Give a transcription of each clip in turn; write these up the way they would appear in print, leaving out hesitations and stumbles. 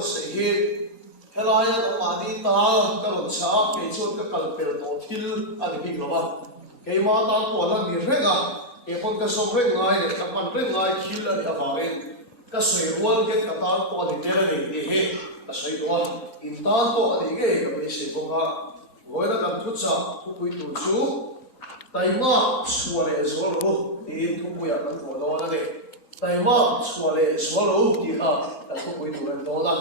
hi helaya no madi ta karon sa ke chon ka kalpel to thil ani big lova ke ma ta ko la ni rega e pon ka so re ngai ka pan re ngai khil ani avare ka soi wal ke ka ta ko ani tera ni he ka soi do in ta ko ani ge ka ni se ko ka goida kan thu cha thu pui tu chu tai ma suale zo lo e thu pui kan ko do na de tai ma suale zo lo ti ha ka thu pui tu kan do na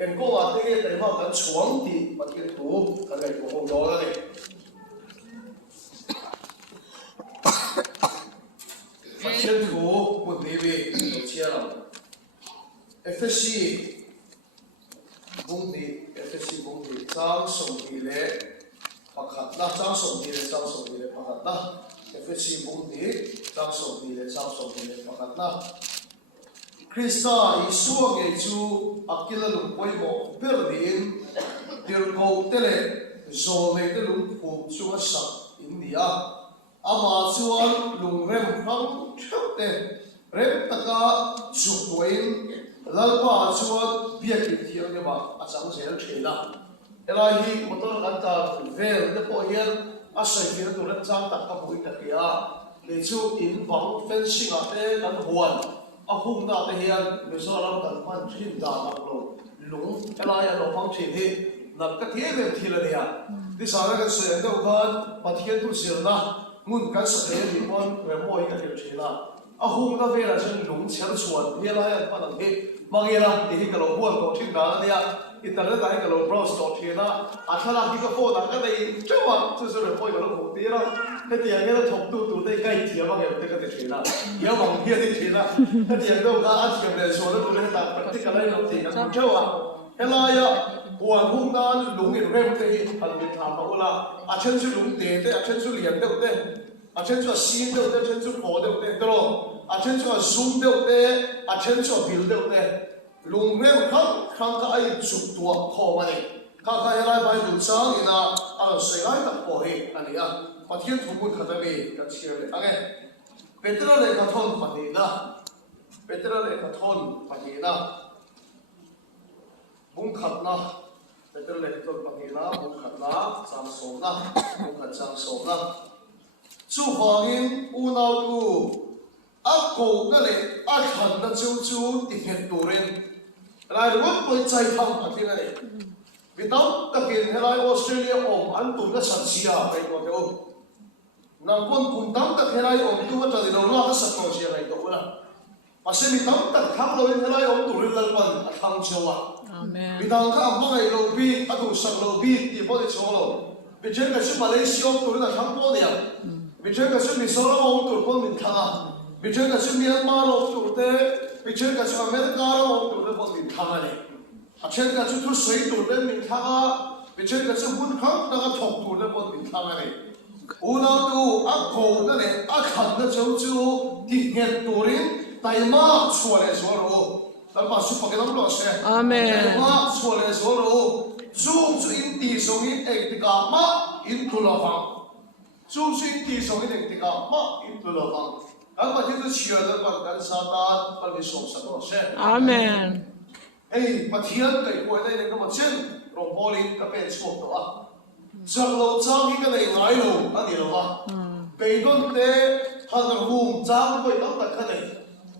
em có話啲地方緊闖跌或者土，佢哋做好咗啦你。發現土本地位有錢啦，FSC 本地張送地咧，拍卡啦，張送地咧拍卡啦，FSC 本地張送地咧拍卡啦。Krista Isu ang Yesu akilalong ko'y mo Berlin dirko tele zole telung pu chua sak India ama chuan lungrem phang chute rem taka chukwain lalpa chuan biakin thiang ne ba achang sel thela elai hi motor kanta vel de po hian a sai fir tu ran chang tak ka pui takia le chu in bang fencing ate kan huan ahum na te hian mizoram kan pan thin da lo lung elaya lo phang thin hi nak ka thie ve thila ria ti sara kan se ndo khan pathian tu sirna mun kan sa te ni mon remoi ka thil thila ahum na ve la chen lung chher chuan helaya pan he mangela ti hi ka lo buan ko thin da ria internet ai ka lo browse to thina athala ki ka phone ka dei chawa chu su remoi ka lo ko ti ra cái tiền cái nó thọc tu đây cái tiền mà cái cái chuyện là nhớ bằng kia cái chuyện là cái tiền đâu có ăn tiền để số nó tụi nó đặt cái cái này nó tiền nó không chơi à cái này à hoàn hung đan lúng cái rem cái phần việc làm đó là chân chú lúng tê tê chân chú liền đâu tê chân chú xin đâu tê chân chú khó đâu tê đó chân chú zoom đâu tê chân chú build đâu tê lúng rem khăng cái ai chụp tua khó mà này cái này phải lúng sáng thì là sợi lại tập bỏ hết anh ấy phát hiện thủ môn khát về các chiều này, anh em, Petra này khát thôn phát hiện na, bung khát na, Petra này khát thôn phát hiện na, bung khát na, sang sổ na, chú hoàng in u nào tu, ác cổ cái này ác hận na chú thì hiện tổ lên, lại lúc tôi chạy thăng phát hiện này, vì đó đặc biệt là Australia ôm anh tụi nó sẵn sàng phải có theo nang kon kun tam tak helai om tu ta di lo ka sa to sia lai to la pase mi tam tak kham lo in helai om tu ri lal pan a thang chewa amen mi dang kha ma ngai lo bi a tu sak lo bi ti bo de cholo bi chen ka su malaysia om tu na thang po de ya bi chen ka su mi so lo om tu pon min thanga bi chen ka su myanmar lo tu te bi chen ka su america lo om tu pon min thanga ne a chen ka su tu sei tu de min thanga bi chen ka su hun khang na ka thok tu de pon min thanga ne Una tu akko na ne akhan na chau chu ti nget turin taima chuale zoro talpa su pakenam lo se amen taima chuale zoro chu in ti song in ektika ma in tulavang chu in ti song in ektika ma in tulavang ang ma ti chia da pan kan satan pal vi som sa lo se amen ei pathian kai ko dai ne ka ma chen rong bolin ka pen chok to a chắc lâu trang cái này ngái lâu anh đi đâu à? Bây giờ thế hàng ngày hùng trang với nó tất cả này,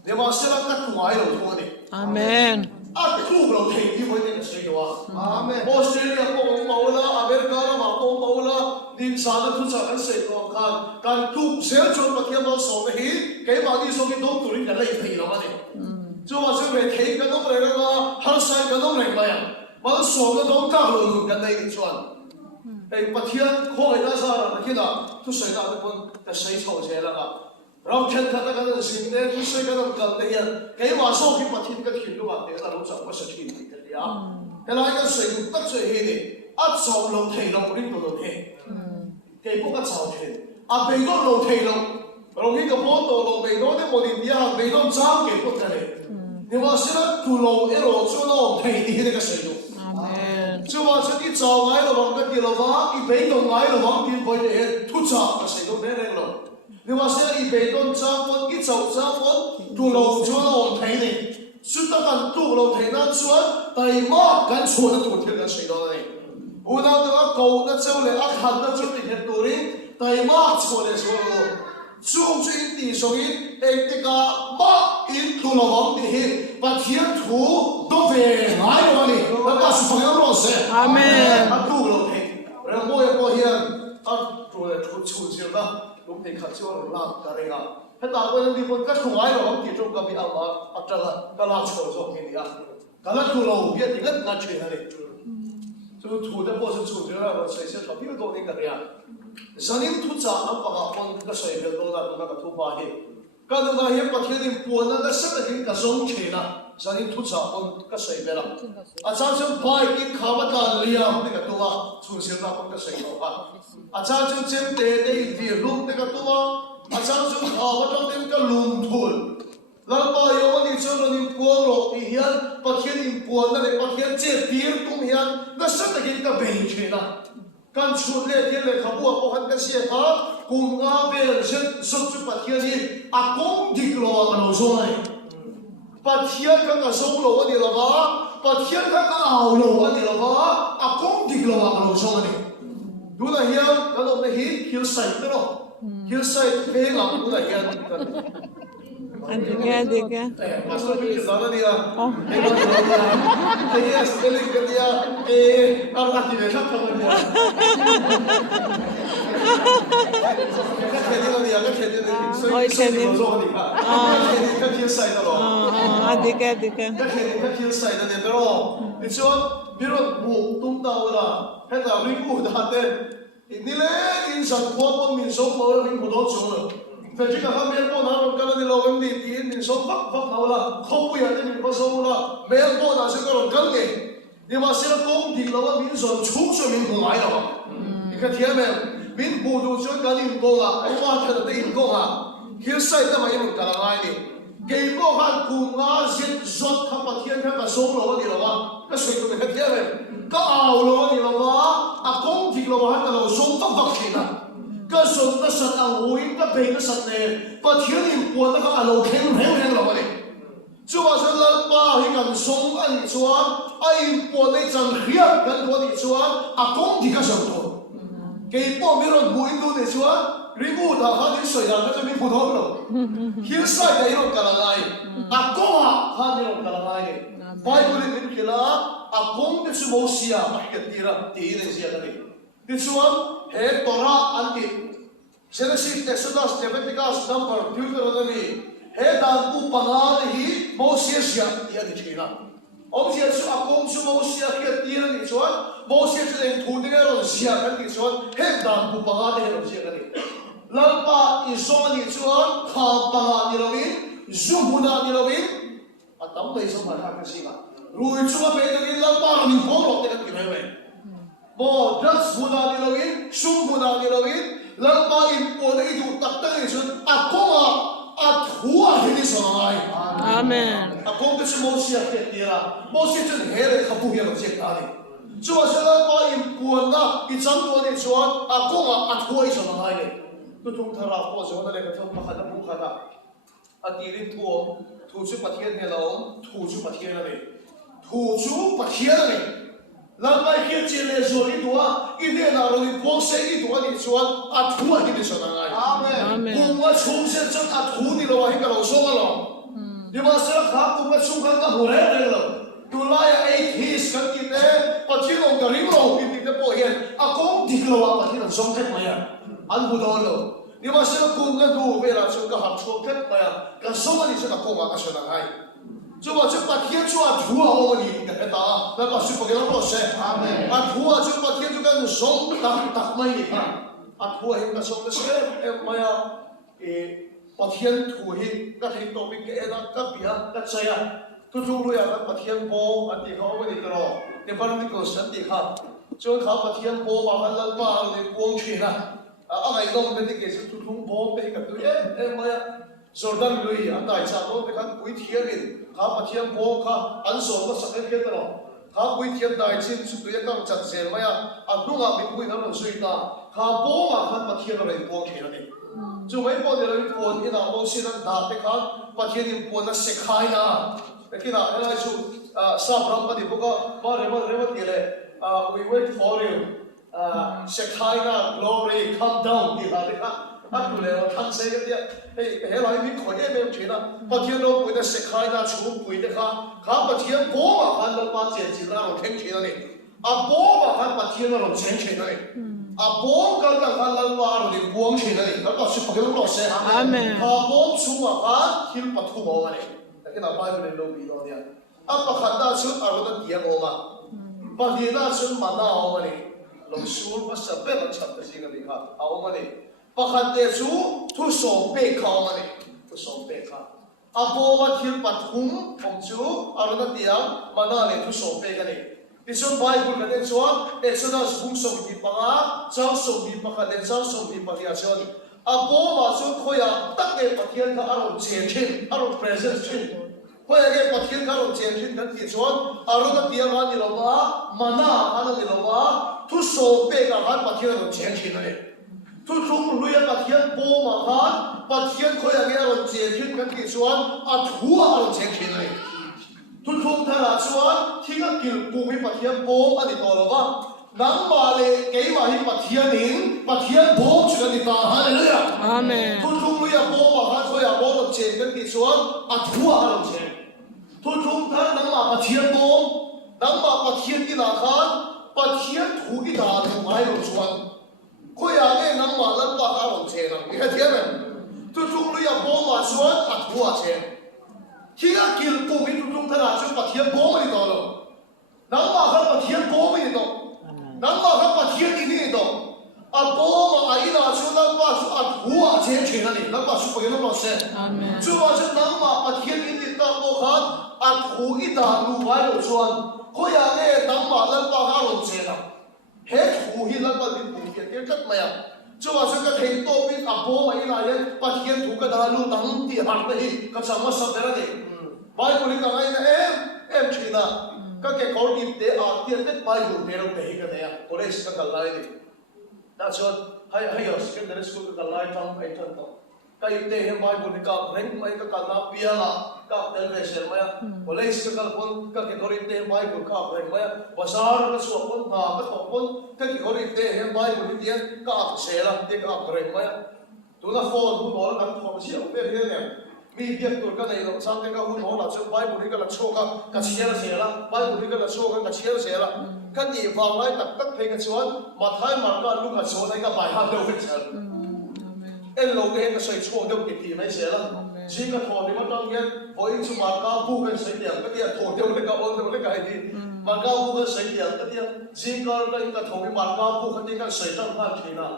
nếu mà sẽ là tất ngái lâu thôi này. Amen. À cái khu lâu thì với cái này đâu à? Amen. Australia cũng mau là, America cũng mau là, nên sao nó cũng chẳng sẽ có can khu sẽ cho nó kia bao số này, cái mà đi số cái đông tuổi cái này thì đâu mà này. Cho mà sẽ về thấy cái đông này là, hàng sai cái đông này mà, mà số cái đông cao luôn cái này chuẩn. Ei pathian khoi da sa ra kina tu sai da pon ta sai chho che la ka rau khen kha ta ka sin de tu sai ka dam kal de ya kai wa so ki pathian ka thin lu wa te la lo sa wa sa thin ti ka ya ka la ka sai ku ta sai he ni a chau lo thei lo rin to lo the kai ko ka chau the a be do lo thei lo ro hi ka bo to lo be do de mo di ya be do chang ke ko ta le ni wa sa tu lo e ro chu lo thei ti he ka sai lo chú mà chú đi chào ngay là bằng cái kia là vá, đi bế đồng ngay là bằng tiền bồi để thu trả là sẽ đâu thế này rồi. Nhưng mà sẽ đi bế đồng trang phân, đi chào trang phân, tu lâu chú nó ổn thấy này, สุดท้ายกันตู้เราเทนั่นส่วนแต่มากันชวนตัวเที่ยวกันใส่ดอกนี่อุณาตัวเก่านั่นเจ้าเลยอักหันนั่นเจ้าติดเหตุตัวนี้แต่มาชวนเลยชวนเราช่วงช่วยตีสวิตเอกติกามาอินตุลวังดีปัจเจียนถูตัวเวงายวันนี้แล้วก็สุภาพรอเสอาเมนอันตู้เราเทเรื่องโมยโมเฮียนอันตัวเลยถูกชูเสียนะลุงเทขัดช่วงหลังกันเองอ่ะให้ตาคนนั้นดีคนก็ช่วยเราที่ตรงกับพี่อามาอัจฉริยะก็ลาช่วยช่วยนี่อ่ะก็ลาช่วยเราเฮียที่ก็น่าช่วยนั่นเอง就土的过程处决了，我谁先炒屁股都那个的呀。上年土长那把我个水平都那个土花黑，刚才那些把天的波那个什么的个松起了，上年土长我个水平了。啊，上次拍一卡巴达里啊那个多啊，出现了我个水平啊。啊，上次真的的路那个多啊，啊上次卡巴达那个龙头。แล้วก็ยอมนี่เจ้าเรานี่ปวงหลอกอีเหี้ยประเทศนี่ปวงนั่นเองประเทศเจ็บปีตุ้มเหี้ยนั่นสักทีก็เป็นเช่นนั้นการชุดเล่ที่เล่ขบวนพวกhanกันเสียครับกุมงาเบลเช่นสุดจุดประเทศนี้อากงดิกลอกันเราส่งเลยประเทศข้างก็ส่งเราวันนี้ละว่าประเทศข้างก็เอาเราวันนี้ละว่าอากงดิกลอกันเราส่งเลยดูนะเหี้ยกันเราไม่เห็นฮิลไซด์เนาะฮิลไซด์เพลงอ่ะดูนะเหี้ยAdiga. Pastor bikin sana dia. Dia spelling ke dia. Arti dia tak tahu dia. Kan dia. Oh, jadi. Kan dia sai dah loh. Adiga. Kan dia sai dah dia loh. Itu birut bu tung tahu lah. Hendak ringu dah deh. Ini leh insan kuat pun minum mau ringu dah cuma.แต่ที่ข้าเมลโบนาเรากันนี่เราเป็นดีที่นี่สมบัติเราละเขาพูดอย่างนี้ภาษาเราเมลโบนาซึ่งเรากันเนี่ยนี่มาเสียกงดีเราว่ามินส่วนชุกส่วนมินคงไม่หรอกอีกทีเมลมินบูดูช่วยกันอินโกงอ่ะไอ้ว่าเธอได้อินโกงอ่ะฮิลไซด์ทำไมมันกันอะไรนี่เกี่ยวกับการกุมอาเซียนสดทำปฏิญาณกับสงเราว่านี่เราว่าก็ช่วยตัวเองทีเมลก็เอาเราว่านี่เราว่าอากงดีเราว่าให้เราสงต้องบักชินะก็ส่วนก็สัตว์เอาหุ่ยก็เป็นก็สัตว์เนี่ยพอเที่ยวนี่ปวดแล้วก็เอาเราแข็งเราไปเลยชัวร์ฉันละป้าให้กันส่งอันนี้ชัวร์ไอ้ปวดในจังเฮียกันตัวนี้ชัวร์อากงที่ก็ส่งตัวเกี่ยวกับมีรถบุญตัวนี้ชัวร์รีบูดาฮันนี่สวยแล้วก็จะมีผู้ท้องเราฮิลไซด์ได้รถกันอะไรอากงอ่ะฮันนี่รถกันอะไรไปบริเวณที่ละอากงที่สมองเสียไม่เกิดตีระตีในเสียกันเลยที่ชัวร์เฮตระอันที่เซนซิสเอ็กซ์ดัสเทเวติกัสนัมเบอร์ฟิวเจอร์นั่นนี่เฮดันอุปนาที่โมเสสยาที่อันนี้ใช่ไหมองค์เสียสุอากงสุโมเสสที่ตีนั่นนี่ชัวร์โมเสสเองทูดิเงาเสียกันที่ชัวร์เฮดันอุปนาที่เราเสียกันนี่ลังปะอิโซนี่ชัวร์ข้าปนาที่เราวินซูบุนาที่เราวินอัตตาไม่สมบัติกันสิครับรู้ชัวร์เป็นที่ลังปะเรามีพงหลอกที่กันที่ไหนโมดัสบุนาดิลวินซุมบุนาดิลวินลังมาอินโอได้ดูตักตั้งในชุดอากงอัดหัวหินิสลายอาเมนอากงก็จะโมเสียเกิดดีละโมเสียจนเฮเลยขับผู้เหี้ยเราเจ็บตาเลยชัวร์ฉันลังมาอินปวนนะอิจันตัวนี้ชัวร์อากงอัดหัวอิสลายเลยตัวทุ่งทาราโพสวันนั้นก็ทำมาขนาดบุคคลอดีตทัวถูชุปะเทียนเนี่ยเราถูชุปะเทียนเลยถูชุปะเทียนเลยแล้วไปเขียนเจเลโซลิตัวอินเดียนาเราดิพวกเซลิตัวนี่ส่วนอัดหัวที่นี่ส่วนอะไรอาเมนกุมว่าชุ่มเส้นจนอัดหัวนี่เราให้กับเราส่งกันหรอดีมาเสียขากุมว่าชุ่มกันกับหัวเร่เลยหรอดูไล่ไอ้ที่สกันกินเนี่ยปัจจุบันกับริมเราอินเดียพวกเห็นอากงดิกเราว่าปัจจุบันส่งแค่ไหนอ่ะอันบุตรเราดีมาเสียกุมกันดูเวลาส่งกับหักส่งแค่ไหนอ่ะกันส่งอันนี้ส่งกับกุมว่ากันส่งอะไร就我就把天主啊图啊我你给他打，那把水不给他落水，啊图啊就把天主跟送打没啊图啊那送的是么呀把天图嘿，那天都没给那个别那这样，都中路呀那把天波啊地方我你个咯，你把那个身体看，就靠把天波把那那把那光去了，啊哎弄那个是突通波那个对么呀。Jordan lui an dai cha lo te kan pui thian in kha pathian bo kha an so ma sak ke ta lo kha pui thian dai chin su tu ya kang chat sel ma ya a nu nga mi pui na lo sui ta kha bo ma kha pathian lo bo ke na ni chu mai bo de lo po in a mo sin an da te kha pathian in po na se khai na cái nào cái này chú sắp lắm cái gì cũng có reva thì là we wait for you Shekinah glory come down thì là đấy ha anh tụi này thằng say cái gì cái này mình khỏi em chuyện à bắt thiên đâu bây giờ Shekinah chú bây giờ khá bắt thiên bố mà hắn là bắt chuyện chỉ là nó thêm chuyện này bố mà hắn bắt thiên là nó thêm chuyện này bố cái hắn là vào rồi buông chuyện nàyแล้วก็สุภาพบุรุษเสีย Amen. บอชูมาhắnคิดปัทุมเอาไงcái nào bài bên lobby đó nha, bắt khát đã xuống ở đó tiền ông mà, bắt tiền đã xuống mà na ông mà này, lúc xuống bắt sập bê bắt sập cái gì cái gì khác, ông mà này, bắt khát để xuống thu sổ bê khao mà này, thu sổ bê khao, bố bắt tiền bắt hung ông chú ở đó tiền mà na này thu sổ bê cái này, cái số bài của cái này xuống, Exodus hung sổ đi bắt, cháu sổ đi bắt cái này cháu sổ đi bắt cái gì bố mà xuống khơi tất cả bắt tiền cái ở trên trên ở present trên khơi cái bắt tiền cái ở trên trên cái gì xuống ở đó tiền anh đi đâu mà na anh đi đâu thu số bê cái anh bắt tiền ở trên trên này thu chung lui bắt tiền bố mà anh bắt tiền khơi cái ở trên trên cái gì xuống thu ở trên trên này thu chung thay là xuống thì cái kiểu bố bị bắt tiền bố anh đi đâu nắng mà lệ cái mà hi bắt thiên bố chuyện gì ta hallelujah Amen. thu chung lui bố mà hắn khơi bố ở trên cái gì xuống thu ở trên thu chung thân nắng mà bắt thiên bố nắng mà bắt thiên đi là hắn bắt thiên thu đi là thu ai rồi xuống khơi cái nắng mà lần bắt ở trên là cái thiên này thu chung lui bố mà xuống thu ở trên khi cái kiểu bố bị thu chung thân là xuống bắt thiên bố mà đi đâu rồi nắng mà hắn bắt thiên bố mà đi đâu nắng mà hắn bắt thiên đi đi đâu bố mà ai là xuống nắng mà xuống thu ở trên trên này nắng mà xuống cái nó sẽ Amen. chú mà xuống nắng mà bắt thiên đi đi đâu bố hắn thu đi là thu ai rồi xuống khơi cái nắng mà lần bắt ở trên là hết thu hi lần bắt đi thu cái chất mày chú mà xuống cái thềm tô biết bố mà ai là bắt thiên thu cái đàn lu nắng thì hắn đây cái sao mà sắp đến đây bài của linh cái này em chỉ là các cái câu điểm để tiền biết bài của để đâu để cái này college cái lại đi đã cho hay ở secondary school cái lại trong ấy trong đó cái để hem bài của cái rank mấy cái na pia là cái television mấy college cái con các cái câu điểm để bài của cái rank mấy bazar cái số con na cái top con cái câu điểm để hem bài của cái tiền cái sẽ là cái rank mấy tu na phone tu nói là cái phone chỉ ở bên kia nàyมีเดียตัวกันในเราสร้างแต่ก็หุ่นหัวเราช่วยใบบุรีกันละโชกกันเชียร์เสียละใบบุรีกันละโชกกันเชียร์เสียละกันยีฟังไว้ตักเพลงกันชวนมาท้ายมันก็ลูกกันชวนให้กับใบห้าเดียวกันเชียร์เอ็นโลกเองก็ใส่โชว์เดียวติดทีไม่เสียละจริงก็โทษที่มันต้องเงี้ยพออินสุมาก้าวพูกันใส่เดียวก็เดียวโทษเดียวเลยก็โอนเดียวเลยก็ไอ้ดีมันก้าวพูกันใส่เดียวก็เดียวจริงก็เลยก็โทษที่มันก้าวพูกันที่กันใส่ตั้งพันทีน่ะ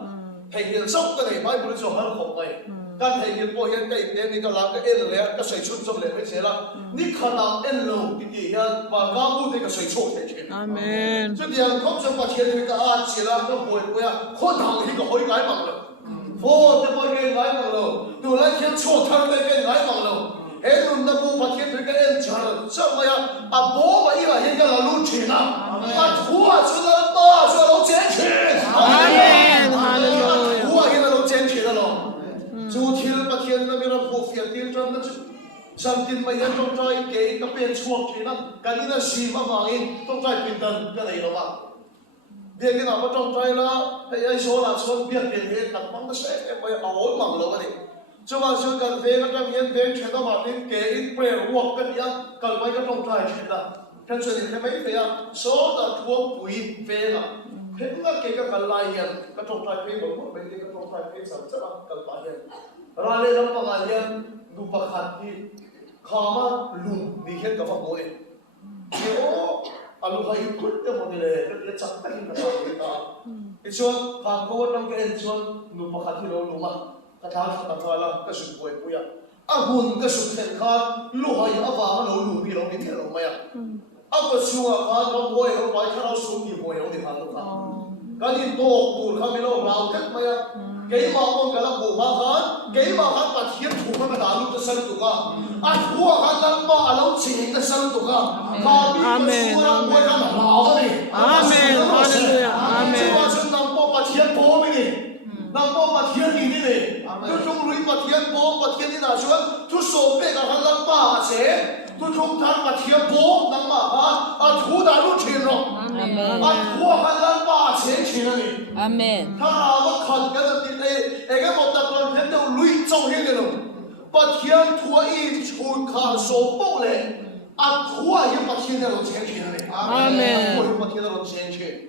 เพลงเดียวซับกันในใบบุรีชวนหันขบไปการเห็นพวกเห็นได้เดี๋ยวนี้ก็ลังก็เอ็นเลยก็ใส่ชุดจำเลยไม่เสียละนี่ขนาดเอ็นลงดีๆนะมาก้าวพูดได้ก็ใส่โชว์เฉยๆ Amen. 这点เขาจะมาเทียนด้วยกันเสียละก็ป่วยป่วยคนทำที่ก็หอยไก่บังเลยโอ้แต่ป่วยไก่ไก่บังเลยดูแลเทียนโชว์ทางได้ไก่ไก่บังเลยเอ็นนุ่นนะปูมาเทียนด้วยกันเอ็นจังเลยใช่ไหมอ่ะโบ้มาอีกแล้วเห็นกันละลุ้นชินะทัวร์ชุดละต้าชุดละเจนชิ Amen. Hallelujah. ทัวร์เห็นละเจนชินะหรอจูทิลปะเทียนนะมีระบบเฟียติลจังนะจังตินมายันต้องใจเก๋ก็เป็นช่วงที่นั่นกันนี่นะสีมาฟังอินต้องใจเป็นดันก็เลยระวังเบียกินอะไรต้องใจละไอ้โซล่าโซนเบียเป็นเหตุตัดมันก็เสร็จไปเอาหัวมังเลยวันนี้จะว่าชวนกันเวก็จะมีเวเชื่อต้องมาดิเก๋เปรี้ยววัวกันยังกันไปก็ต้องใจเชื่อละท่านชวนนี่ไม่เฟียโซดาทั่วปุ๋ยเฟละเห็นว่าเก๋ก็กันไล่ยังก็ต้องใจเฟียบอกว่าเป็นเก๋ก็ต้องใจเฟียสัมจะรับกันไปยังราเลรับประกันยังดูประคันที่ข้ามาลุงดีเห็นกับว่าโมเองเดี๋ยวอาลูกให้คุยกันหมดเลยก็จะจับไปกันต่อไปต่อไอ้ชวนทางเขาว่าต้องเอ็นชวนดูประคันที่เราลุงมาก็ทางตัดไฟแล้วก็สุดป่วยปุยอ่ะหุ่นก็สุดเส้นขาดลูกให้อาว่าเราลุงพี่เราไม่เที่ยวเราไม่อ่ะก็ชัวร์ขาดเราป่วยเราไปถ้าเราสูงกี่ป่วยเราได้ทางลูกค้าก็ยิ่งโตปูนเขาไม่รู้เราเกิดไม่อ่ะเกี่ยมาคนกันละปูมาขันเกี่ยมาขันปัดเทียนถูกมันด่าลูกจะสั่งตุกะหัวขันนั่งมาเราเสียงจะสั่งตุกะข้ามีคนชัวร์ป่วยกันเราเลย Amen. Hallelujah. ชัว Amen. ร์ฉันนั่งปอปัดเทียนโป้ไม่ดินั่งปอปัดเทียนนี่นี่ทุกจงลุยปัดเทียนโป้ปัดเทียนนี่น่าชวนทุกโสเปกับขันลังป้าเส tu thung thang mà thiệp bố nắng mà thu đã lúc chuyện rồi Amen. thu hắn lan ba chế chuyện này Amen. thà nó khẩn cái là tin ấy cái một tập đoàn thế đâu lùi trong hết rồi bắt thiệp thu in chùi khả số bốc lệ thu hiện bắt thiệp đâu chế chuyện này Amen. thu hiện bắt thiệp đâu chế chuyện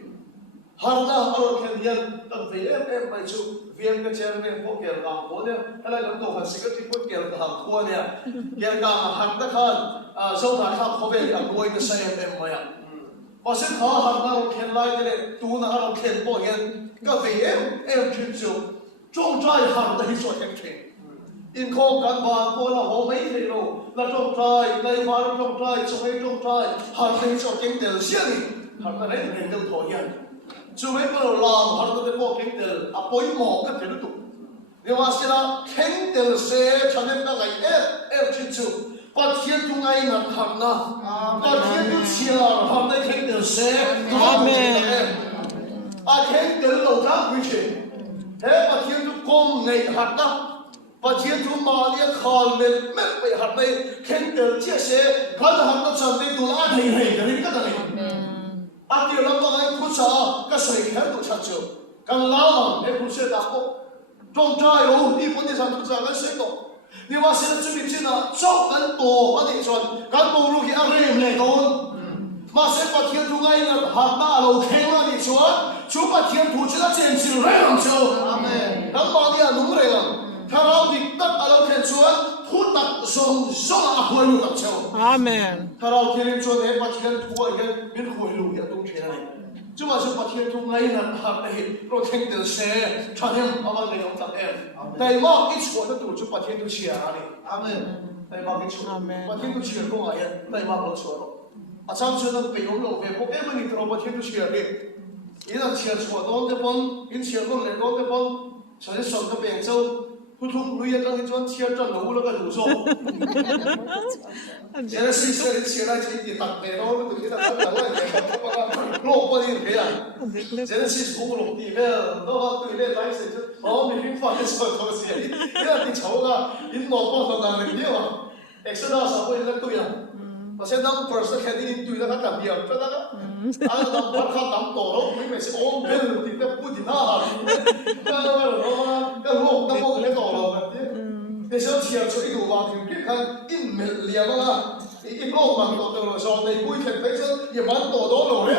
hắn đã ở cái hiện tận về em phải chịu viên cái chuyện này có kiểu làm bố này hay là cái đồ hàng xịt cái có kiểu làm khua này kiểu cả hắn đã khăn sau đó hắn có về ăn nuôi cái xe em mà và sẽ khó hắn đã ở cái lại cái tu nó ở cái bộ hiện cái về em chịu trong trái hắn đã hết rồi em chịu in khó căn bản của là họ mấy thế rồi là trong trái đây mà trong trái trong ấy trong trái hắn thấy cho kinh tế xiên hắn đã lấy được cái thổ hiện chú mấy bữa làm hắn đã được bộ kinh tế bối mỏ cái thứ đó nhưng mà sẽ là kinh tế sẽ cho nên các ngày em chịu bắt thiên tung ngay là hắn na bắt thiên tung chia hắnได้kinh tế sẽ Amen. kinh tế lâu ra quý chị thế bắt thiên tung công ngày hắn na bắt thiên tung mà đi khal mệt mệtไปhắn này kinh tế chia sẻ hắn na chân đi tu la hay hay cái này cái này điều đó có ai phun sa cái sợi khét tụ chặt chiu càng lao mà để phun sa đạp bộ trong trai ô đi phun đi sang phun sa cái sợi tổ nhưng mà sẽ chuẩn bị chuyện là chọc cán tổ bắt đi chọn cán tổ lúc kia ăn rìm này thôi mà sẽ bắt thiên thu ngay là hạt na lâu khen là đi chọn chú bắt thiên thu chỉ là chuyện gì rồi làm sao amen đám bao nhiêu đúng rồi à thà lao đi tất lâu khen chọn thu tất song song à hồi lu tập chiu Amen. thà lao thiên chọn để bắt thiên thu ấy cái biến hồi lu cái tung chuyện này chú mà sẽ bắt thiên thu ngay là hạt này rồi khen từ xe cho em ở bên này ông tập em tại mà ít chỗ nó tụ chú bắt thiên thu chia này amen tại mà ít chỗ bắt thiên thu chia không ai tại mà không chỗ à trong chuyện nó bị ông lộ về một cái mình rồi bắt thiên thu chia đi ý là chia chỗ đó cái bọn in chia luôn này đó cái bọn cho nên sống cái biển châu普通女人当一桩切正路那个路上，现在是现在切来切去，大概都都给他等等来，落过的这样，现在是从落地个，那么对嘞来是就，我们平发的时候都是，你看你瞅个，你落光到哪里去嘛？extra 啥会那对啊？我现在当 first 看你对那个怎么样，这那个，啊，当把他当多了，没没是 on bill 的，那不的那哈，那个那落那我给你多了，你想切出一个话题，你看一没两个啊，一落蛮多的了，说你每天本身也蛮多了嘞，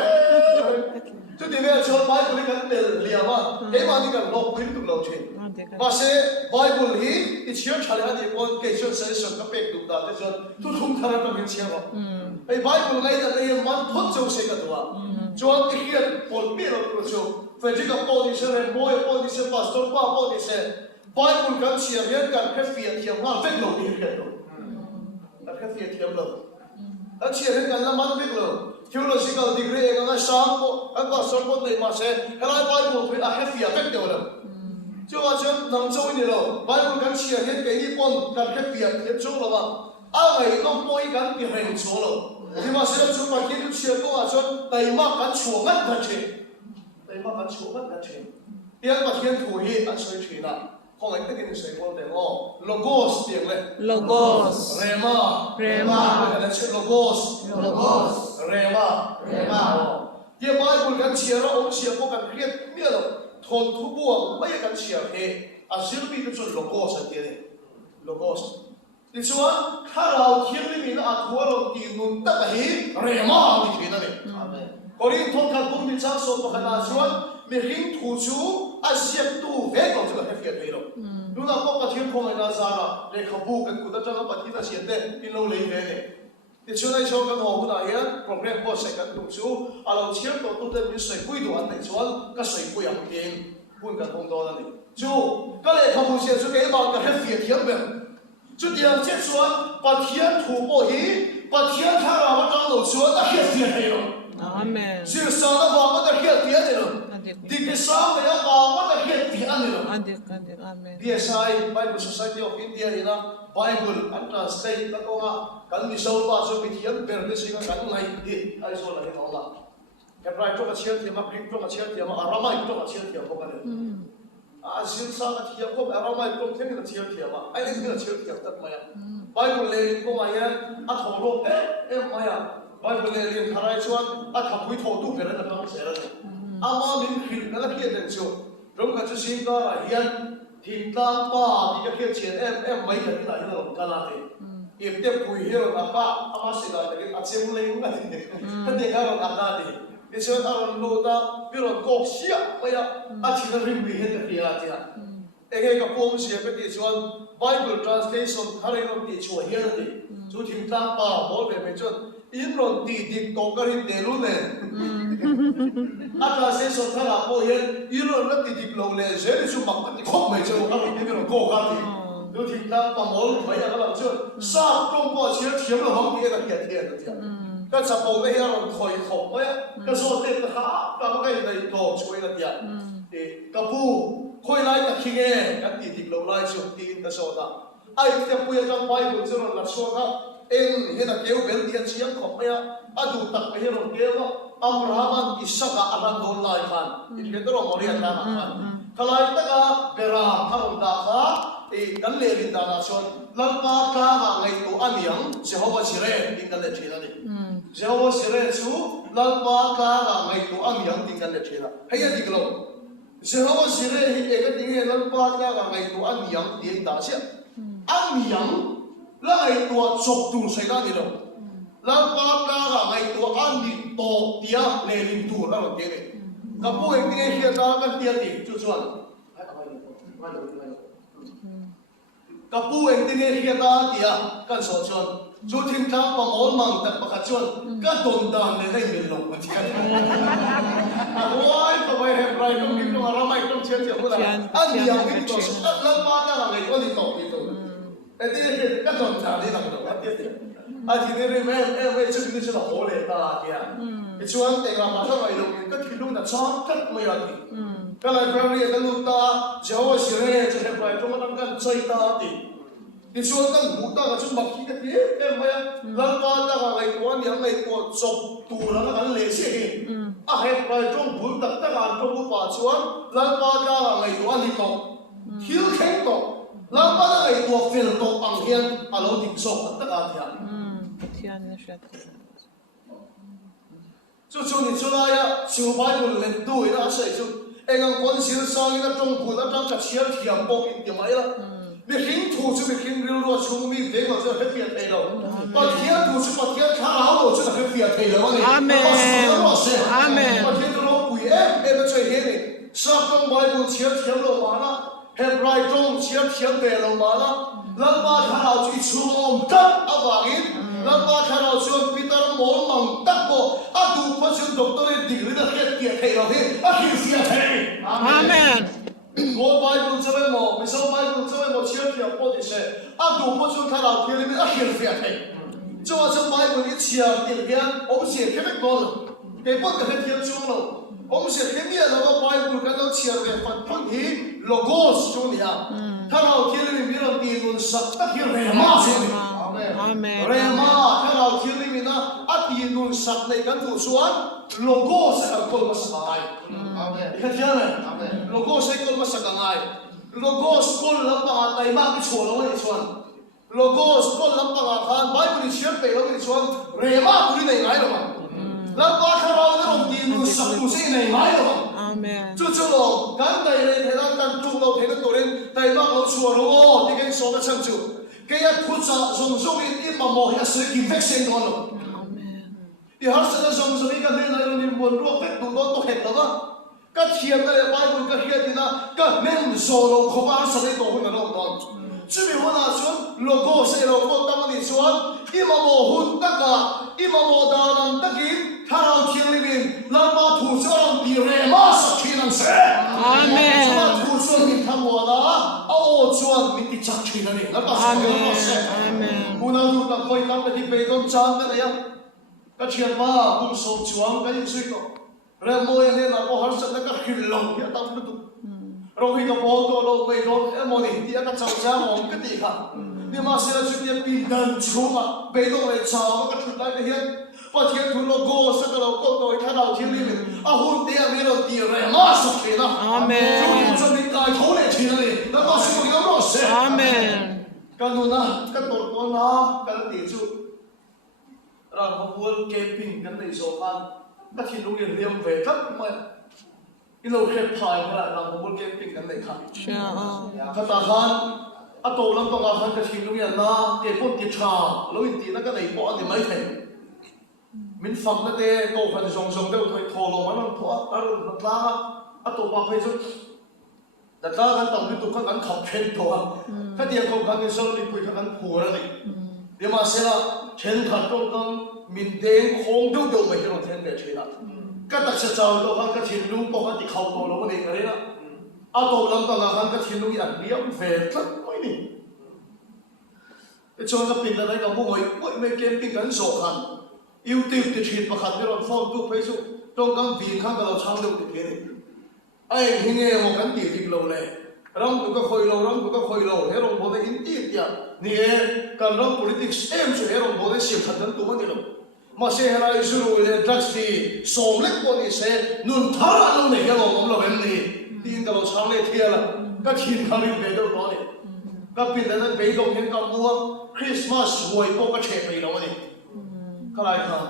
就你们说 Bible 你看没两嘛，起码你看落规都落去。mà sẽ Bible hi ít chiếu trả lời đi con cái chuyện sẽ sống cái bếp đủ đã thế rồi tu không thay đổi mình chiếu cái Bible này là cái man thoát châu sẽ cái đó cho cái kia Paul biết rồi châu phải chỉ có Paul đi xem này boy Paul đi xem pastor qua Paul đi xem Bible cái chiếu hiện cái cái phiền thiam mà vết lâu đi cái đó cái phiền thiam lâu cái chiếu hiện cái là man vết lâu theological degree cái sáng cái pastor Paul này mà sẽ cái này Bible phải cái phiền vết lâu rồi就话像能做呢咯，Bible 讲切迄个一般，但迄边也做了嘛，啊个拢背讲别人做了，你嘛是要做嘛，佢都切讲话像大妈讲错乜嘅切，大媽講錯乜嘅切，邊個天土氣按水全啦，可能得件水講定哦，logos 點咧 Logos.，rema， Rema. 係切 logos，rema，啲 Bible 講切啦，我切講緊咩咩咯？ทนทุบวงไม่กันเชียร์เฮอาศิลปินจุดโลโก้สักทีเลยโลโก้ดิฉันถ้าเราเที่ยวไม่มีนะอาทัวเราตีนุนตั้งแต่หิเรมาไม่ถึงนั่นเองคนที่ทนกันบุญดิฉันส่งมาขนาดชวนมีหินถูชูอาเซียตู้เวกเราจะให้เฟียดไปหรอกดูนะพวกกระเทียมคงไม่น่าซาละเลยขบูกันกูจะจังปฏิบัติเสียเต้อินโลเลยเนี่ยดิฉันได้ชมกันหัวคุณอาเฮียโปรแกรมบอสเสกกันถูชูเราเชี่ยวตัวตุ้งเต็มมีใส่กุยตัวอันไหนชวนก็ใส่กุยอย่างเก่งพูดกันตรงตัวนั่นเองชูก็เลยขบูเสียชูเกี่ยวกับการให้เฟียดเทียมแบบจุดเดียวเจ็ดชวนปฏิเทียนถูกบ่หีปฏิเทียนถ้าเราไม่จังหลุดชวนก็ให้เฟียดให้เรา Amen. สื่อสารระหว่างมันจะเฟียดเทียนให้เราดิกิสามเนี่ยระหว่างมันจะเฟียดเทียนให้เรา Adik, adik, amen. BSI Bible Society of India ni na Bible and translate na ko nga kan ni so ba so bitian perde singa kan nai di ai so la ni ma Hebrai to ka chiat ma Greek to ka chiat ma Aramaic to ka chiat ko ka le a sin sa ka chiat ko Aramaic to theni ka chiat ma ai ni ka chiat tak ma ya Bible lên có mày em à thổ lộ em mày à Bible lên khai chuan à thằng quý thổ tu cái đó là không sẽ rồi à mà mình khinh nó là kia đến chỗ rồi cái chú xin ta là hiện thì ta ba thì cái kia chuyện em mấy cái này nó làm cái nào thì if tiếp quý hiểu là ba à mà sẽ là cái anh xem lên cái gì cái này cái là cái gì cái chuyện đó là lô ta biết là cột xia mày à chỉ là rim bị hết cái gì à cái phong xia cái gì chuan Bible translation khai nó thì chùa hiện đi chú thím ta ba mỗi về mấy chuyện in rồi thì đi tổ cái hình để luôn nè translation khai là bộ hiện in rồi nó thì lâu nè dễ đi chú mặc cái không mấy chuyện nó cái nó cố gắng đi chú thím ta ba mỗi mấy cái làm chuyện sao trong bộ chia chiếm là không kia là hiện hiện được cái sắp bộ cái hiện rồi khỏi không ấy cái số tiền đó cái này tổ chui là tiền thì cái phu khôi lại cái kia cái thì lâu lại chú tin cái số đó ai tiếp bây giờ trong Bible cho nó là số đó em hiện là kéo bên tiền chiếm không ấy à đủ tắc cái hiện rồi kéo đó Abraham Isaac Abraham đồn lại khan thì cái đó mà riêng ta khan cái lại tất cả Bera thằng ta khác thì gắn liền đến ta là số lần ba ca hàng ngày tổ anh yang Jehovah Jireh tin cái lệ chuyện này Jehovah Jireh chú lần ba ca hàng ngày tổ anh yang tin cái lệ chuyện này hay là gì cái lo Jehovah Jireh thì cái tiếng này lần ba ca hàng ngày tổ anh yang tin ta chứ anh yang là ngày tổ chụp tu xây ra đi đâu lần ba ca hàng ngày tổ anh đi tổ tia lệ linh tu là một cái này cái bộ hình tiếng hiện ra cái tia thì chú chuan cái bộ hình tiếng hiện ra tia cái số chuan chú thím ta bằng ổn mang tập bạc chuan cái đồn đàn này này mình lồng một cái ôi cái bài hẹp rồi trong kinh trong Aramaic trong chiến trường của anh yang cái tổ lần ba ca hàng ngày tổ đi tổ đi tổ cái đồn đàn này làm đâu cái tia thì nên em về trước khi là hồ lệ ta kìa cái chuan tiền làm mà sao vậy luôn cái khi lúc nào chọn cất mới là gì cái này phải là cái lúc ta Jehovah Jireh cho nên phải trong cái căn chơi ta thì chuan cái ngủ ta cái chung bạc khi cái gì em mới lần ba ta cái ngày qua những ngày qua chụp tù là cái lệ sĩ hay phải trong buổi tập ta làm trong buổi bà chuan lần ba ta cái ngày qua đi tổ thiếu khen tổ lần ba ta ngày qua phiền tổ bằng hiền à lâu định số tất cả thì chú你出来呀，就把你人都为他谁就，哎，俺关心上一个中国的张个钱填包给你买了，你很土就你很流落穷你这个就很别退了，把天土是把天看好了，就很别退了嘛你，阿门，阿门，把天都老贵哎，那个最黑的，上中买部钱填了完了，还不来中钱填对了完了，人把看好去出我们啊王爷。lần ba khả năng xuân Peter muốn mong tắc bộ à đủ phát sinh doctorate degree là hết tiệt thầy rồi thế à hiểu tiệt thầy Amen Lord Bible cho em một vì sao Bible cho em một chiếc tiệt bộ thì sẽ à đủ phát sinh khả năng thì mình à hiểu tiệt thầy cho Bible ít chiếc tiệt hiện ông sẽ cái việc đó cái bộ cái tiệt chung rồi ông sẽ cái miệng là Bible cái đó chiếc về phần phân thì logos chung nhá khả năng thì mình biết là tiền luôn sắc tắc hiểu về mà Amen. Rema cái nào thiên linh mình á, tiền luôn sạch này cái thủ xuống, logo sẽ là con mà sạch ngay. Amen. Cái gì này? Logo sẽ con mà sạch ngay. Logo con lắm bằng tay mang cái chuột nó đi xuống. Logo con lắm bằng hàng bài của đi xuyên về nó đi xuống. Rema của đi này ngay rồi mà. Lắm bằng cái nào nó đồng tiền luôn sạch của sẽ này ngay rồi mà. Amen. Chú lo, cái này này thế nào cái trung đâu thế nó tổ lên tay mang nó chuột nó thì cái số nó sang chú. Cái phút sa dùng ít mà mò hết sự kim vaccine đó rồi. Thì hết sự dùng cái nên là mình muốn ruột vết tụi nó hết rồi. Cái thiền này Bible cái thiền thì là cái nên solo không ăn sự này tổ hơn nó đó. Chứ vì hôm nào xuống logo sẽ logo tâm đi xuống. Im mà mò hun tất cả, im mà mò đào làm tất cả. Thà nào thiền mình làm bao thủ cho làm đi rẻ mà sắc khi năng sẽ. Amen. Thủ cho mình tham hòa đó. Ô chuan mình đi chắc khi năng này. Amen. Amen. Una du ta khoi tam cái bê đông chan cái này cái chuyện mà cũng sâu chuang cái gì đó rồi mỗi ngày là có hết sức cái khinh lòng cái tâm nó rồi khi cái bố tôi lâu mấy đó em mỗi ngày thì cái cháu cha mong cái gì cả nhưng mà sẽ là chuyện gì pin đơn chung mà bê đông này cháu cái chuyện này cái hiện và thiên thủ logo sẽ cái logo tôi cái nào thiên linh à hôn tiền mình đâu tiền rồi mà sắp thế đó Amen. chúng tôi sẽ bị cái thấu này thiên này nó có sự cái đó sẽ Amen. kanuna kator na kalati chu ram hawul camping kan nei so kan ka thilung in riam ve thak ma ilo khet phai ra ram hawul camping kan nei kha ka ta khan ato lam to nga khan ka thilung ya na ke pon ti tha lo in ti na ka nei po ani mai thai min fam na te to khan song song de thoi tholo ma nang tho ar na tla ato pa phai chuแต่ถ้ากันต้องดูตัวกันขับเข็นตัวถ้าเดียวกันกันส่วนนี้คุยกันผัวเลยเดี๋ยวมาเสียละเข็นขัดตรงกันมินเด้งโค้งดูดูไม่เห็นเราเข็นแบบนี้ละก็ตัดเสียเจ้าตัวกันก็ทิ้งลุงตัวกันที่เขาตัวเราไม่ได้กันเลยนะเอาตัวลำตัวกันก็ทิ้งลุงอย่างเดียวเฟรทักไม่นี่ไอ้ชนก็ปิดอะไรกับพวกไม่เกมปิดกันโซ่ขันยูทูบติดฉีดประคันที่เราฟ้องดูไปสุดตรงกันวิ่งข้างกับเราช่างเร็วติดเงี้ยไอ้หิ้งเอ๋มันกันตีติดเราเลยรำก็คอยเรารำก็คอยเราเฮรองบอกได้อินตีเดียนี่การรำ politics เอ็มช่วยเฮรองบอกได้เสียบขัดกันตัวมันนี่เรามาเสียอะไรสุดเลยดัชนีสมเล็กคนนี้เสียนุ่นท่าเราเนี่ยเฮรองผมเราเป็นนี่ตีนกับเราช่างเลยเที่ยละก็ทิ้งคำนี้ไปตัวเราเนี่ยก็เป็นแต่นั้นไปตรงเห็นกับมัวคริสต์มาสหวยพวกก็เฉยไปเราเนี่ยก็ไรครับ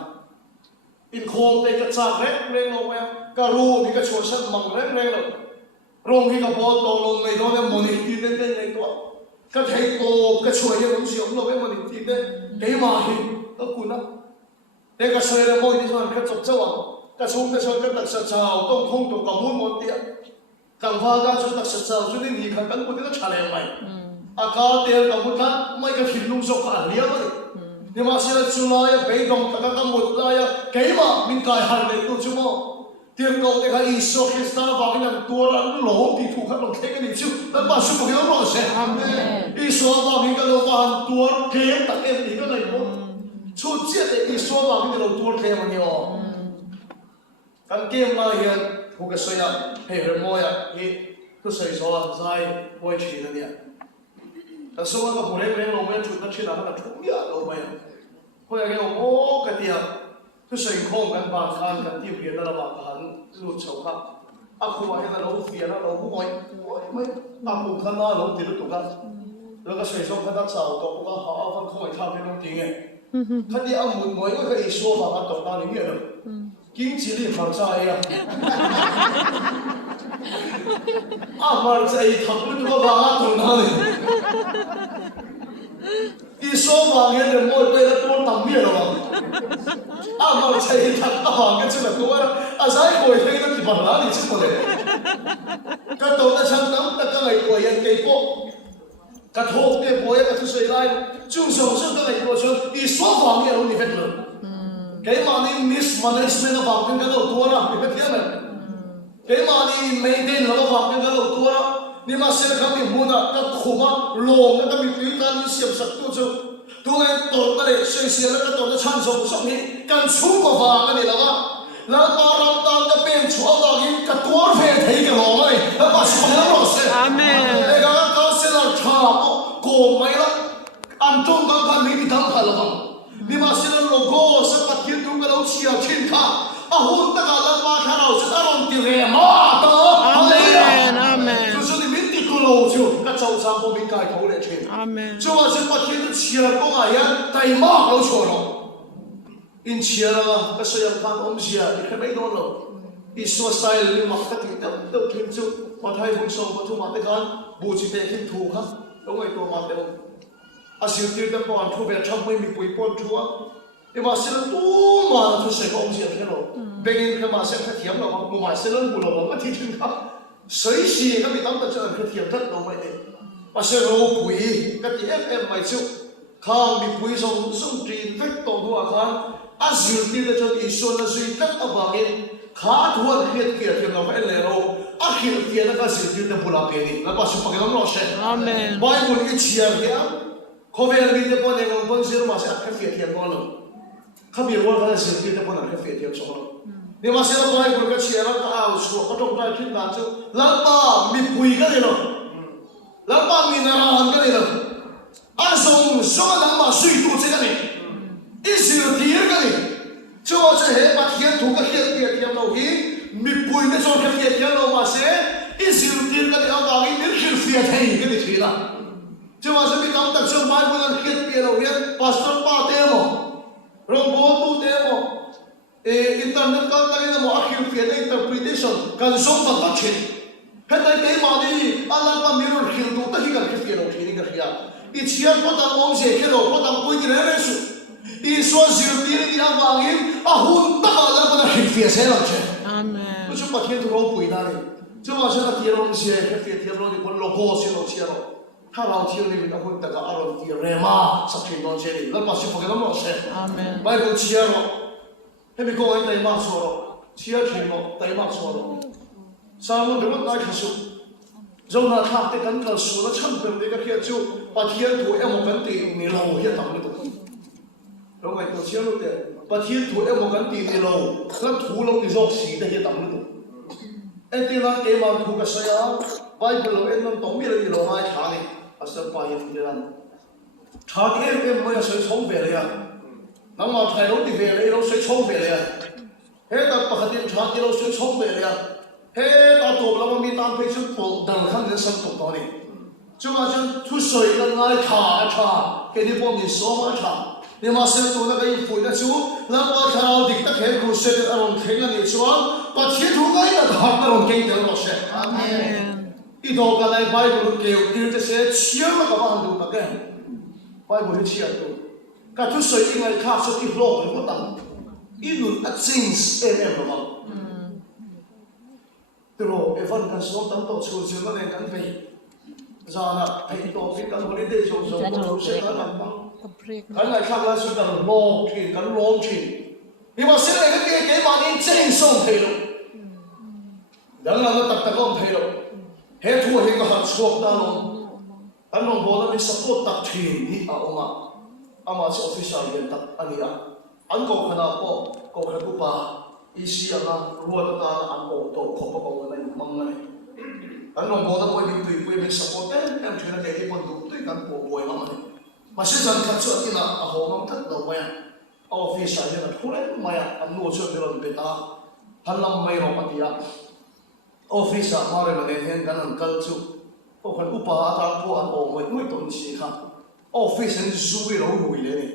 อินโคมเตะกระจากเล็กเร่งลงไปก็รู้มีกระชวนฉันมังเร่งเร่งเลยโรงที่กระโปรงโตลงในตัวเนี่ยมันอีกทีเต้นในตัวก็เทโตก็ช่วยให้ผมเสียงเราไม่มันอีกทีเต้นเกี่ยมาหินก็คุณนะแต่ก็ช่วยเราไม่ที่ส่วนก็จบเจ้าก็ช่วยก็ช่วยก็ตัดเช้าต้องคงตัวกับมุ่งหมดเดียกังวาก็ช่วยตัดเช้าช่วยได้หนีขันกันคนที่ต้องเฉลี่ยไหมอากาศเดียวกับมุ่งนั้นไม่ก็หินลุงสกขาเลี้ยงเลยนี่มาเสียจุลายไปดงตะกันหมดเลยเกี่ยมามินกายหันเลยตัวชั่วโมงเที่ยงเราได้ให้อิสโซคริสต์ฟังอย่างตัวเราหลงที่ถูกขัดหลงเทกันนี่ชิวแล้วมาสุขที่เราบอกเสียอิสโซฟังอย่างเราฟังตัวเทียนตะเกียบนี่ก็เลยบอกชุดเจี๊ยบอิสโซฟังอย่างเราตัวเทียนมันนี่อ๋อกันเกมมาเห็นถูกกระสุนเฮ้ยเรื่องมวยนี่ก็ใส่โซ่ใส่มวยชีนั่นเนี่ยแต่สมมติว่าผู้เล่นเราไม่ชุดนักชีนักนักทุกอย่างเราไม่เพราะอย่างนี้โอ้กระเทียมก็ใส่ข้องกันบางครั้งกันที่เรียนระดับหันรูดเฉาครับอาคุมาให้เราเสียแล้วเราไม่อาคุข้างหน้าเราติดตัวกันแล้วก็ใส่ช่องขนาดสาวตัวก็หาเอาคนเข้าไปทำให้เราจริงไงคันนี้เอาหมุนมวยก็เคยชัวร์มาตรงนั้นนี่เลยกินจิลิฝังใจอ่ะมันใจทำด้วยตัวบ้าตรงนั้นเลยอีโซ่บางอย่างเนี่ยมวยไปแล้วตัวต่ำเมียหรอมันใจทำบางอย่างจะแบบตัวอาศัยคอยเท่นั้นที่บ้านเรานี่ชิบหมดเลยก็ตัวนั้นฉันน้ำตะกันไอ้คอยยังเก็บพวกกระทบเนี่ยคอยกระทุ้ยไล่จุ่มส่งซึ่งกันไอ้คอยชนอีโซ่บางอย่างเรานี่เป็นเลยแกมานี่มิสแมเนจเมนต์บางอย่างก็ตัวนะนี่เป็นเท่านั้นแกมานี่เมนเทนแล้วบางอย่างก็ตัวนะนี่มาเสียคำนี้มุ่งอ่ะก็ขุมอ่ะลงแล้วก็มีฟิวการมีเสียบสักตัวเจ้าตัวเองตกกันเลยเสียแล้วก็ตกจะชั้นสองนี้กันชุ่มกว่ากันนี่แล้วก็แล้วตอนเราตอนจะเป็นชัวร์ตอนนี้ก็ตัวเฟรไทยกันหรอไม่แล้วมาสุดแล้วหรอเสียไอ้ก็เสียแล้วชาบโกงไม่ละอันจงกันไม่มีทางผ่านหรอกนี่มาเสียแล้วโลโก้สักปัดยืนตรงกันเราเชียร์ชินข้าอาหุ่นตะการแล้วมาข้าเราจะอารมณ์ตีเรียมาต่ออะไรอ่ะ就那早上我们改头来去，就我是把天都切了，公啊呀，带马好错了，因切了，那谁要看我们切，你看没多了，一说晒了，你马上听都听就，我太会说，我就马上看，不去得听土哈，都没多马的，啊，小弟的帮土别唱没没会帮土啊，你马上多嘛，就谁帮我们切了，别人看马上看甜了嘛，我马上能不了，我听听他。谁写ก็มีตั้งแต่เจอคือเทียมทัดเราไม่ได้มาเชื่อเราปุ๋ยก็ที่ไม่ชุบข้างมีปุ๋ยส่งจีนฟิกตรงหัวข้างอาศิลป์ที่จะอีส่วนสุดทัดตะบางเองขาทวนเขียดเทียมเราไม่เลยเราอาเขียดเทียนแล้วก็ศิลป์ที่จะพูดอะไรนี่แล้วก็สุภาพก็ต้องรอเช่นบางคนที่เชียร์เนี่ยเขาเวลาที่จะพูดในองค์กรศิลป์มาเสียแค่เทียนก็แล้วเขามีว่าเขาศิลป์ที่จะพูดอะไรแค่เทียนสองนี่มาเสียตัวไอ้คนก็เชียร์แล้วก็เอาชัวร์ก็ต้องได้ขึ้นมาจู่แล้วป้ามีปุ๋ยกันเลยหรอแล้วป้ามีนารันกันเลยหรออันส่งน้ำมา水土这个呢一时有第二个呢就ว่าจะเห็นมาเทียนถูกก็เทียนเราเห็นมีปุ๋ยในส่วนก็เทียนเรามาเสีย一时有第二个呢เอาบางทีนี่คือเสียไทยกันเลยทีละ chứ mà sẽ bị đóng đặc trưng bài bulan khiết bia đầu hiến pastor pa tế mò rong bố tu tế mò internet các cái nó một akhir phiền interpretation cần sống vật tác chiến hết tay tế mà đi Allah pa mirror khiêu tu tất cả khiết bia đầu thì đi cái kia ít chia có tầm ông sẽ cái đầu có tầm quên cái này rồi ít số diệu tiền đi ăn vàng in hun tất cả là cái khiết bia sẽ làm chứ Amen. lúc chúng ta thiên thu bùi na đi chứ mà sẽ là tiền ông sẽ khiết bia tiền ông đi quân lô cô sẽ lô chia rồiถ้าเราเที่ยวในวินาทีแต่ก็อารมณ์ที่เร่มาสักทีนอนเจนี่แล้วมาสิพวกเราหมดเสร็จ Amen. ไม่เป็นเชียร์หรอกให้ไปก็ไอ้ไตมากชัวร์เชียร์ทีมหรอกไตมากชัวร์สามวันเดี๋ยวมันได้ขึ้นสุดเราหน้าทางที่กันกันสู้แล้วฉันเป็นเด็กแค่จู่ปะเทียนถูกเอ็มกันตีนี่เราเฮียต่ำนี่ตัวเราไงตัวเชียร์ลูกเด็กปะเทียนถูกเอ็มกันตีนี่เราแล้วถูกเราที่รอกสีได้เฮียต่ำนี่ตัวไอ้ที่นั่นเอ็มมันถูกกระแสไปเป็นเราเอ็มมันต้องมีอะไรที่เราไม่ขานี่อาศัยไปยังที่นั่นชาติเอ็มไม่ใช่ช่องเวรเลยอ่ะน้ำมาไทยเราที่เวรเลยเราใช้ช่องเวรเลยอ่ะเฮ้แต่ปกติชาติเราใช้ช่องเวรเลยอ่ะเฮ้ตาตัวเราไม่มีตามเพชรปกดังขั้นเงินสันตกตอนนี้จังหวะฉันทุสวยกันง่ายขาแค่นี้พอมีสองมาขาเนี่ยมาเสร็จตัวนั้นก็ยิ่งฝุ่นนะชูแล้วมาชาเราดิกตะเข็นกูเสร็จอารมณ์เข่งกันอีกชวนปัจเจียถูกไงนะทำอารมณ์เก่งเดี๋ยวเราเสร็จ Amen. อีดอกกันในไบเบิลเกี่ยวกับจะเสียเชื่อมากับบ้านดูตะแกไบเบิลเชื่อดูการทุสวยยังไงข้าสุดที่โลกหรือว่าตั้งอีนุ่นอัดซิงส์เอ็มหรือเปล่าตัวเอฟันกันสองตั้งโต๊ะชูเชื่อมาเล่นกันไปจานะไอ้โต๊ะที่กันบริเดชงกันชูเชื่อกันบ้างกันในข้างล่างสุดกันโลกที่กันโลกที่นี่มาเสียอะไรกันเกี่ยวกับมันเจนส่งเทโลดังนั้นตัดตะก้มเทโลเฮ้ทั่วเฮก็หัดชวกตาลงอันน้องบอกว่ามีสปอร์ตตัดทีนี่เอามาที่ออฟฟิศเรียนตัดอันนี้อ่ะอันก็ขนาดก็ขนาดกูป่าอีซีอ่ะนะรัวตาอันโอโต้ขบกับวันนั้นมั่งเลยอันน้องบอกว่าไม่มีตัวไม่มีสปอร์ตเอ็มเชื่อในที่คนดูด้วยกันป่วยมั่งเลยมาเชื่อจันทร์ขัดชวดที่น่ะอ่ะหัวมันตัดดอกไม้ออฟฟิศเรียนทุเรศไม่อ่ะอันนู้นช่วยเรื่องเบต้าฮันลำไม่รอมันดีอ่ะออฟฟิศมาเรียนมาเรียนกันนั่นกันจู่ก็คนอุปาทานพวกอันโอ้ไม่ต้องชี้ค่ะออฟฟิศนั้นสู้ไม่รู้รวยเลยนี่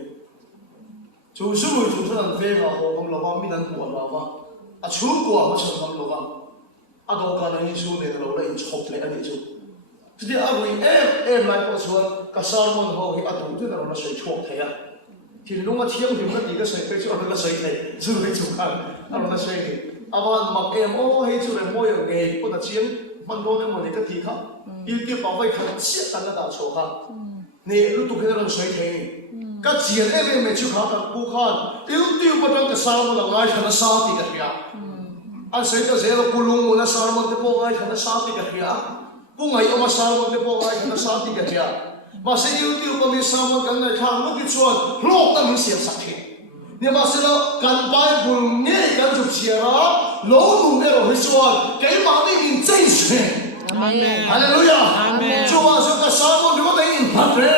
จู่สู้ไม่จู่นั่นเฟ้ก็โอ้ผมเราว่ามีนั่นปวดเราว่าอ่ะชูกว่ามาชนทำเราว่าอ่ะดอกกันนั้นสู้เนี่ยเราได้ชกเลยอันนี้จู่ทีนี้อ่ะวิ่งไม่พอชวนก็สารมันเขาที่อ่ะถูกที่เราใช้ชกเทียทีนี้ลุงมาเที่ยวถึงก็ดีก็ใส่ไปจู่เราใส่เทียสู้ไม่จู่กันเราใส่เนี่ยอาวันมักโอ้ให้จู่เลยมั่วอย่างเงี้ยก็จะเชี่ยมันโดนมันเลยก็ทีครับอีกที่บอกไว้ทำเชี่ยกันแล้วด่าโชว์ครับนี่รู้ตัวแค่เราใช้เทียก็เจียนไม่จู่ขากับผู้ข้านอีกที่มันต้องกระซ้ำมันหลังไอ้ขนาดซ้ำตีกันเฮียอันเสร็จก็เสร็จแล้วกุลุงมันซ้ำมันจะพวกไอ้ขนาดซ้ำตีกันเฮียผู้ไงเอามาซ้ำมันจะพวกไอ้ขนาดซ้ำตีกันเฮียมาเสียอีกที่มันมีซ้ำมันกันในทางมันที่ชวนโลกนั้นมันเสียสักทีเนี่ยมาเสียแล้วกันไปบุญเนี่ยกันจุดเชียร์โลกนู้นเนี่ยเราให้ชวนแกมาได้ยินใจเสีย Amen. ฮาเลลูยา Amen. จู่ว่าสุดก็ซ้ำมันเดี๋ยวก็ได้ยินพัดเลย